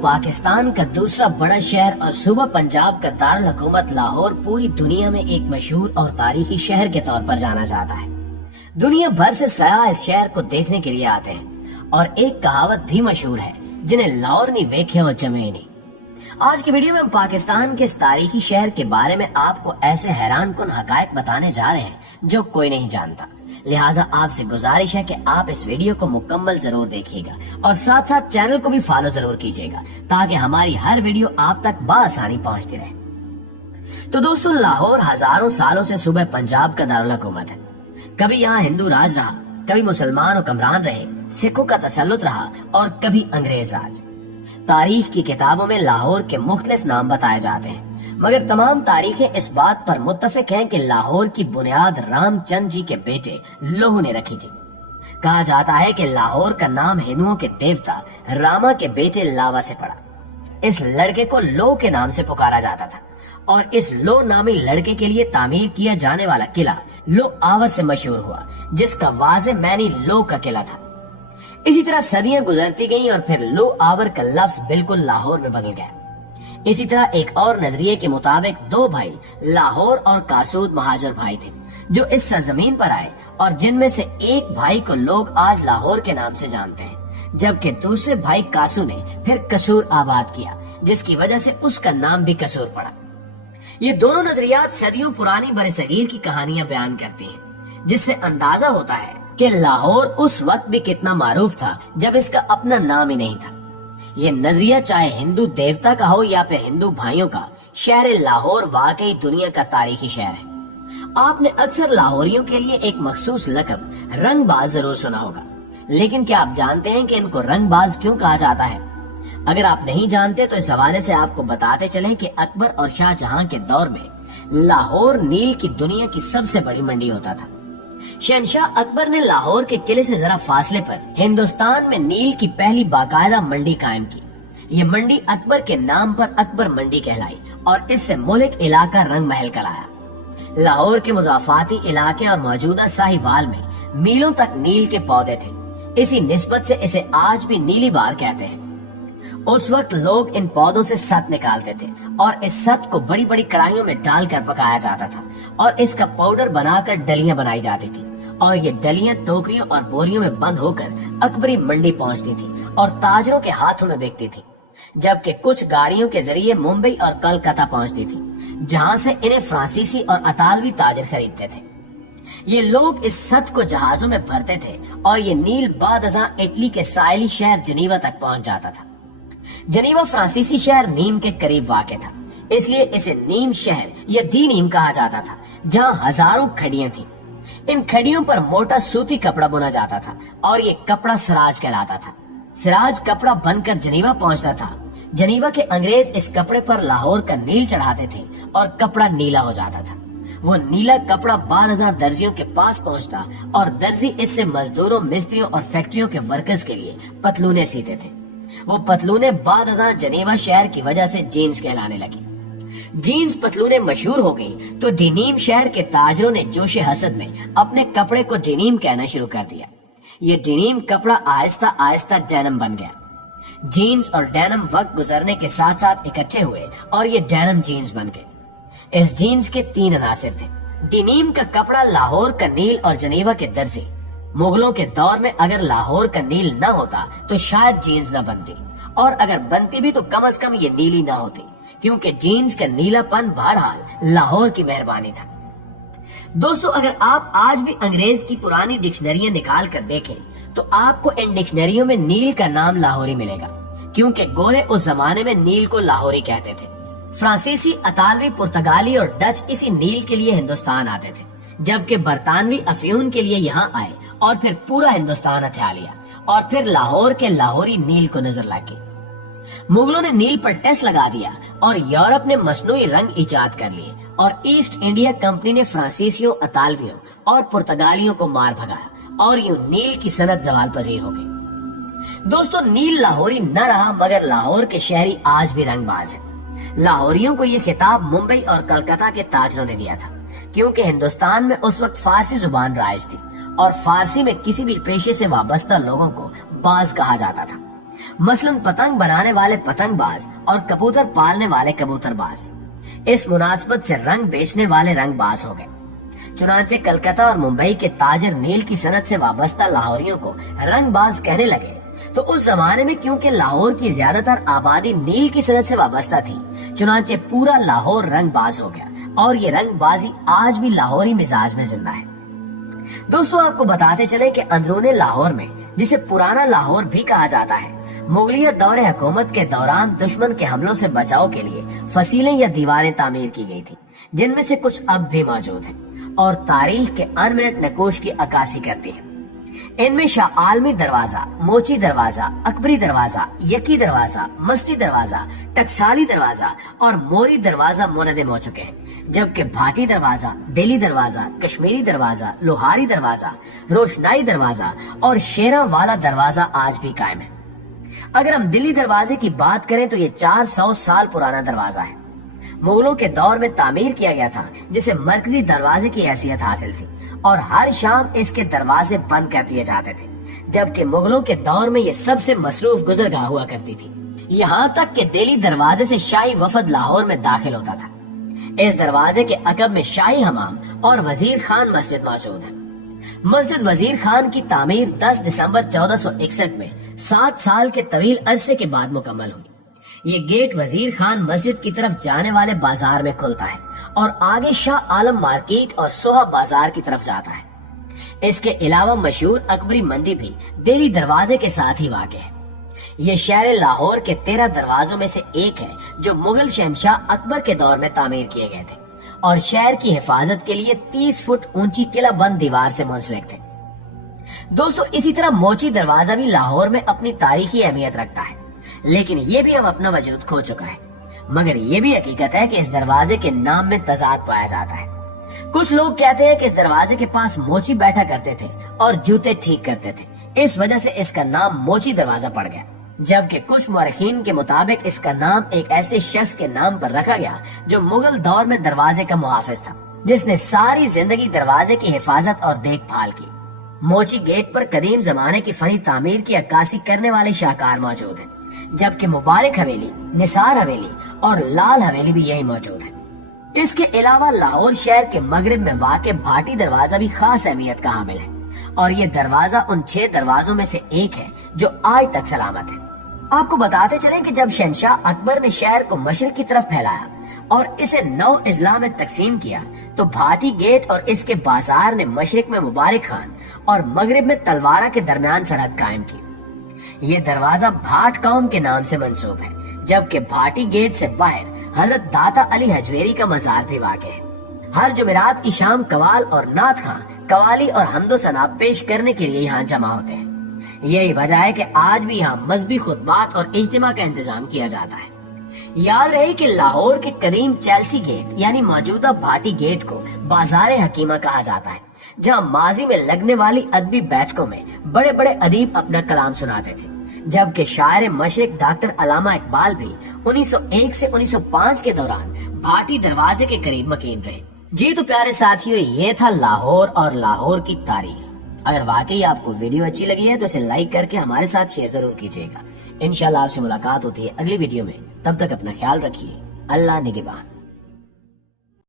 पाकिस्तान का दूसरा बड़ा शहर और सूबा पंजाब का दारुल हुकूमत लाहौर पूरी दुनिया में एक मशहूर और तारीखी शहर के तौर पर जाना जाता है। दुनिया भर से सयाह इस शहर को देखने के लिए आते हैं और एक कहावत भी मशहूर है, जिन्हें लाहौर नहीं वेखे और जमे नहीं। आज की वीडियो में हम पाकिस्तान के इस तारीखी शहर के बारे में आपको ऐसे हैरान कुन हकायक बताने जा रहे हैं जो कोई नहीं जानता। लिहाजा आपसे गुजारिश है कि आप इस वीडियो को मुकम्मल जरूर देखिएगा और साथ साथ चैनल को भी फॉलो जरूर कीजिएगा ताकि हमारी हर वीडियो आप तक बआसानी पहुंचती रहे। तो दोस्तों, लाहौर हजारों सालों से सूबे पंजाब का दारुल हुकूमत है। कभी यहाँ हिंदू राज रहा, कभी मुसलमान हुक्मरान रहे, सिखों का तसल्लुत रहा और कभी अंग्रेज राज। तारीख की किताबों में लाहौर के मुख्तलिफ नाम बताए जाते हैं, मगर तमाम तारीखें इस बात पर मुत्तफिक हैं कि लाहौर की बुनियाद रामचंद जी के बेटे लोह ने रखी थी। कहा जाता है कि लाहौर का नाम हिंदुओं के देवता रामा के बेटे लावा से पड़ा। इस लड़के को लोह के नाम से पुकारा जाता था और इस लोह नामी लड़के के लिए तामीर किया जाने वाला किला लोह आवर से मशहूर हुआ, जिसका वाज़े मैनी लोह का किला था। इसी तरह सदियां गुजरती गईं और फिर लोह आवर का लफ्ज बिल्कुल लाहौर में बदल गया। इसी तरह एक और नजरिए के मुताबिक दो भाई लाहौर और कासूद महाजर भाई थे जो इस सरजमीन पर आए और जिनमें से एक भाई को लोग आज लाहौर के नाम से जानते हैं, जबकि दूसरे भाई कासू ने फिर कसूर आबाद किया, जिसकी वजह से उसका नाम भी कसूर पड़ा। ये दोनों नजरियात सदियों पुरानी बरसगीर की कहानियां बयान करती हैं, जिससे अंदाजा होता है कि लाहौर उस वक्त भी कितना मारूफ था जब इसका अपना नाम ही नहीं था। ये नजरिया चाहे हिंदू देवता का हो या फिर हिंदू भाइयों का, शहर लाहौर वाकई दुनिया का तारीखी शहर है। आपने अक्सर लाहौरियों के लिए एक मखसूस लक़ब रंगबाज जरूर सुना होगा, लेकिन क्या आप जानते हैं कि इनको रंगबाज क्यों कहा जाता है? अगर आप नहीं जानते तो इस हवाले से आपको बताते चलें कि अकबर और शाहजहां के दौर में लाहौर नील की दुनिया की सबसे बड़ी मंडी होता था। शहनशाह अकबर ने लाहौर के किले से जरा फासले पर हिंदुस्तान में नील की पहली बाकायदा मंडी कायम की। ये मंडी अकबर के नाम पर अकबर मंडी कहलाई और इससे मुल्क इलाका रंग महल कहलाया। लाहौर के मुजाफाती इलाके और मौजूदा साहिवाल में मीलों तक नील के पौधे थे। इसी निस्बत से इसे आज भी नीली बार कहते हैं। उस वक्त लोग इन पौधों से सत निकालते थे और इस सत को बड़ी बड़ी कढ़ाइयों में डालकर पकाया जाता था और इसका पाउडर बनाकर डलियां बनाई जाती थी और ये डलियां टोकरियों और बोरियों में बंद होकर अकबरी मंडी पहुंचती थी और ताजरों के हाथों में बिकती थी, जबकि कुछ गाड़ियों के जरिए मुंबई और कलकत्ता पहुंचती थी, जहां से इन्हें फ्रांसीसी और अतालवी ताजर खरीदते थे। ये लोग इस सत को जहाजों में भरते थे और ये नील बादज़ां इटली के साहिली शहर जनीवा तक पहुंच जाता था। जनीवा फ्रांसीसी शहर नीम के करीब वाक़ था, इसलिए इसे नीम शहर या जी नीम कहा जाता था, जहां हजारों खड़ियां थीं। इन खड़ियों पर मोटा सूती कपड़ा बुना जाता था और ये कपड़ा सिराज कहलाता था। सिराज कपड़ा बनकर जनीवा पहुंचता था। जनीवा के अंग्रेज इस कपड़े पर लाहौर का नील चढ़ाते थे और कपड़ा नीला हो जाता था। वो नीला कपड़ा बादज़ां दर्जियों के पास पहुंचता और दर्जी इससे मजदूरों, मिस्त्रियों और फैक्ट्रियों के वर्कर्स के लिए पतलूने सीते थे। वो पतलूने बादज़ां जनीवा शहर की वजह से जीन्स कहलाने लगी। जीन्स पतलूने मशहूर हो गई तो डेनिम शहर के ताजरों ने जोशे हसद में अपने कपड़े को डेनिम कहना शुरू कर दिया। ये डेनिम कपड़ा आहिस्ता आहिस्ता डेनिम बन गया। जीन्स और डेनिम वक्त गुजरने के साथ साथ इकट्ठे हुए और ये डेनिम जीन्स बन गए। इस जीन्स के तीन अनासिर थे। डेनिम का कपड़ा लाहौर का नील और जनीवा के दर्जी। मुगलों के दौर में अगर लाहौर का नील न होता तो शायद जीन्स न बनती, और अगर बनती भी तो कम से कम ये नीली न होती, क्योंकि जीन्स का नीलापन बहरहाल लाहौर की मेहरबानी था। दोस्तों, अगर आप आज भी अंग्रेज की पुरानी डिक्शनरियां निकाल कर देखें तो आपको इन डिक्शनरियों में नील का नाम लाहौरी मिलेगा, क्योंकि गोरे उस जमाने में नील को लाहौरी कहते थे। फ्रांसीसी, अतालवी, पुर्तगाली और डच इसी नील के लिए हिंदुस्तान आते थे, जबकि बरतानवी अफयून के लिए यहाँ आए और फिर पूरा हिंदुस्तान हथिया लिया और फिर लाहौर के लाहौरी नील को नजर लगी। मुगलों ने नील पर टैक्स लगा दिया और यूरोप ने मसनूई रंग इजाद कर लिए और ईस्ट इंडिया कंपनी ने फ्रांसीसियों, अतालवियों और पुर्तगालियों को मार भगाया और यूं नील की सनत जवाल पजीर हो गई। दोस्तों, नील लाहौरी न रहा, मगर लाहौर के शहरी आज भी रंगबाज है। लाहौरियों को ये खिताब मुंबई और कलकत्ता के ताजरों ने दिया था, क्योंकि हिंदुस्तान में उस वक्त फारसी जुबान राइज थी और फारसी में किसी भी पेशे से वाबस्ता लोगों को बाज कहा जाता था। मसलन पतंग बनाने वाले पतंगबाज और कबूतर पालने वाले कबूतरबाज। इस मुनासबत से रंग बेचने वाले रंगबाज हो गए। चुनाचे कलकत्ता और मुंबई के ताजर नील की सनत से वाबस्ता लाहौरियों को रंगबाज कहने लगे, तो उस जमाने में क्योंकि लाहौर की ज्यादातर आबादी नील की सनत से वाबस्ता थी, चुनाचे पूरा लाहौर रंगबाज हो गया और ये रंगबाजी आज भी लाहौरी मिजाज में जिंदा है। दोस्तों, आपको बताते चले कि अंदरूने लाहौर में, जिसे पुराना लाहौर भी कहा जाता है, मुगलिया दौरे हुकूमत के दौरान दुश्मन के हमलों से बचाव के लिए फसीलें या दीवारें तामीर की गई थी, जिनमें से कुछ अब भी मौजूद हैं और तारीख के अनमिनट नकोश की अक्कासी करती है। इनमें शाह आलमी दरवाजा, मोची दरवाजा, अकबरी दरवाजा, यकी दरवाजा, मस्ती दरवाजा, टकसाली दरवाजा और मोरी दरवाजा मुनदम हो चुके हैं, जबकि भाटी दरवाजा, दिल्ली दरवाजा, कश्मीरी दरवाजा, लोहारी दरवाजा, रोशनाई दरवाजा और शेरा वाला दरवाजा आज भी कायम है। अगर हम दिल्ली दरवाजे की बात करें तो ये 400 साल पुराना दरवाजा है। मुगलों के दौर में तामीर किया गया था, जिसे मरकजी दरवाजे की हैसियत हासिल थी और हर शाम इसके दरवाजे बंद कर दिए जाते थे, जबकि मुगलों के दौर में ये सबसे मसरूफ गुजरगाह हुआ करती थी। यहाँ तक कि दिल्ली दरवाजे से शाही वफद लाहौर में दाखिल होता था। इस दरवाजे के अकब में शाही हमाम और वजीर खान मस्जिद मौजूद है। मस्जिद वजीर खान की तामीर 10 दिसंबर 1461 में 7 साल के तवील अरसे के बाद मुकम्मल हुई। ये गेट वजीर खान मस्जिद की तरफ जाने वाले बाजार में खुलता है और आगे शाह आलम मार्केट और सोहा बाजार की तरफ जाता है। इसके अलावा मशहूर अकबरी मंडी भी दिल्ली दरवाजे के साथ ही वाक़ है। ये शहर लाहौर के 13 दरवाजों में से एक है जो मुगल शहनशाह अकबर के दौर में तामीर किए गए थे और शहर की हिफाजत के लिए 30 फुट ऊंची किला बंद दीवार से मुंसलिक थे। दोस्तों, इसी तरह मोची दरवाजा भी लाहौर में अपनी तारीखी अहमियत रखता है, लेकिन ये भी अब अपना वजूद खो चुका है। मगर ये भी हकीकत है कि इस दरवाजे के नाम में तजाद पाया जाता है। कुछ लोग कहते हैं कि इस दरवाजे के पास मोची बैठा करते थे और जूते ठीक करते थे, इस वजह से इसका नाम मोची दरवाजा पड़ गया, जबकि कुछ मुअर्रिखीन के मुताबिक इसका नाम एक ऐसे शख्स के नाम पर रखा गया जो मुगल दौर में दरवाजे का मुहाफिज था, जिसने सारी जिंदगी दरवाजे की हिफाजत और देखभाल की। मोची गेट पर कदीम जमाने की फनी तामीर की अक्कासी करने वाले शाहकार मौजूद हैं, जबकि मुबारक हवेली, निसार हवेली और लाल हवेली भी यही मौजूद है। इसके अलावा लाहौर शहर के मगरिब में वाक़े भाटी दरवाजा भी खास अहमियत का हामिल है और ये दरवाजा उन 6 दरवाजों में से एक है जो आज तक सलामत है। आपको बताते चलें कि जब शहनशाह अकबर ने शहर को मशरिक की तरफ फैलाया और इसे 9 अजला में तकसीम किया, तो भाटी गेट और इसके बाजार ने मशरिक में मुबारक खान और मगरिब में तलवारा के दरमियान सरहद कायम की। ये दरवाजा भाट कौम के नाम से मंसूब है, जबकि भाटी गेट से बाहर हजरत दाता अली हजवेरी का मजार भी वाक़ है। हर जुमेरात की शाम कवाल और नात खां कवाली और हमदो सना पेश करने के लिए यहाँ जमा होते हैं। यही वजह है कि आज भी यहाँ मजहबी खुतबात और इज्तिमा का इंतजाम किया जाता है। याद रहे कि लाहौर के करीम चेल्सी गेट यानी मौजूदा भाटी गेट को बाजार हकीमा कहा जाता है, जहाँ माजी में लगने वाली अदबी बैठकों में बड़े बड़े अदीब अपना कलाम सुनाते थे, जबकि शायर मशरिक डॉक्टर अल्लामा इकबाल भी 1901 से 1905 के दौरान भाटी दरवाजे के करीब मकीन रहे। जी तो प्यारे साथियों, ये था लाहौर और लाहौर की तारीख। अगर वाकई आपको वीडियो अच्छी लगी है तो इसे लाइक करके हमारे साथ शेयर जरूर कीजिएगा। इंशाल्लाह आपसे मुलाकात होती है अगली वीडियो में। तब तक अपना ख्याल रखिए। अल्लाह निगहबान।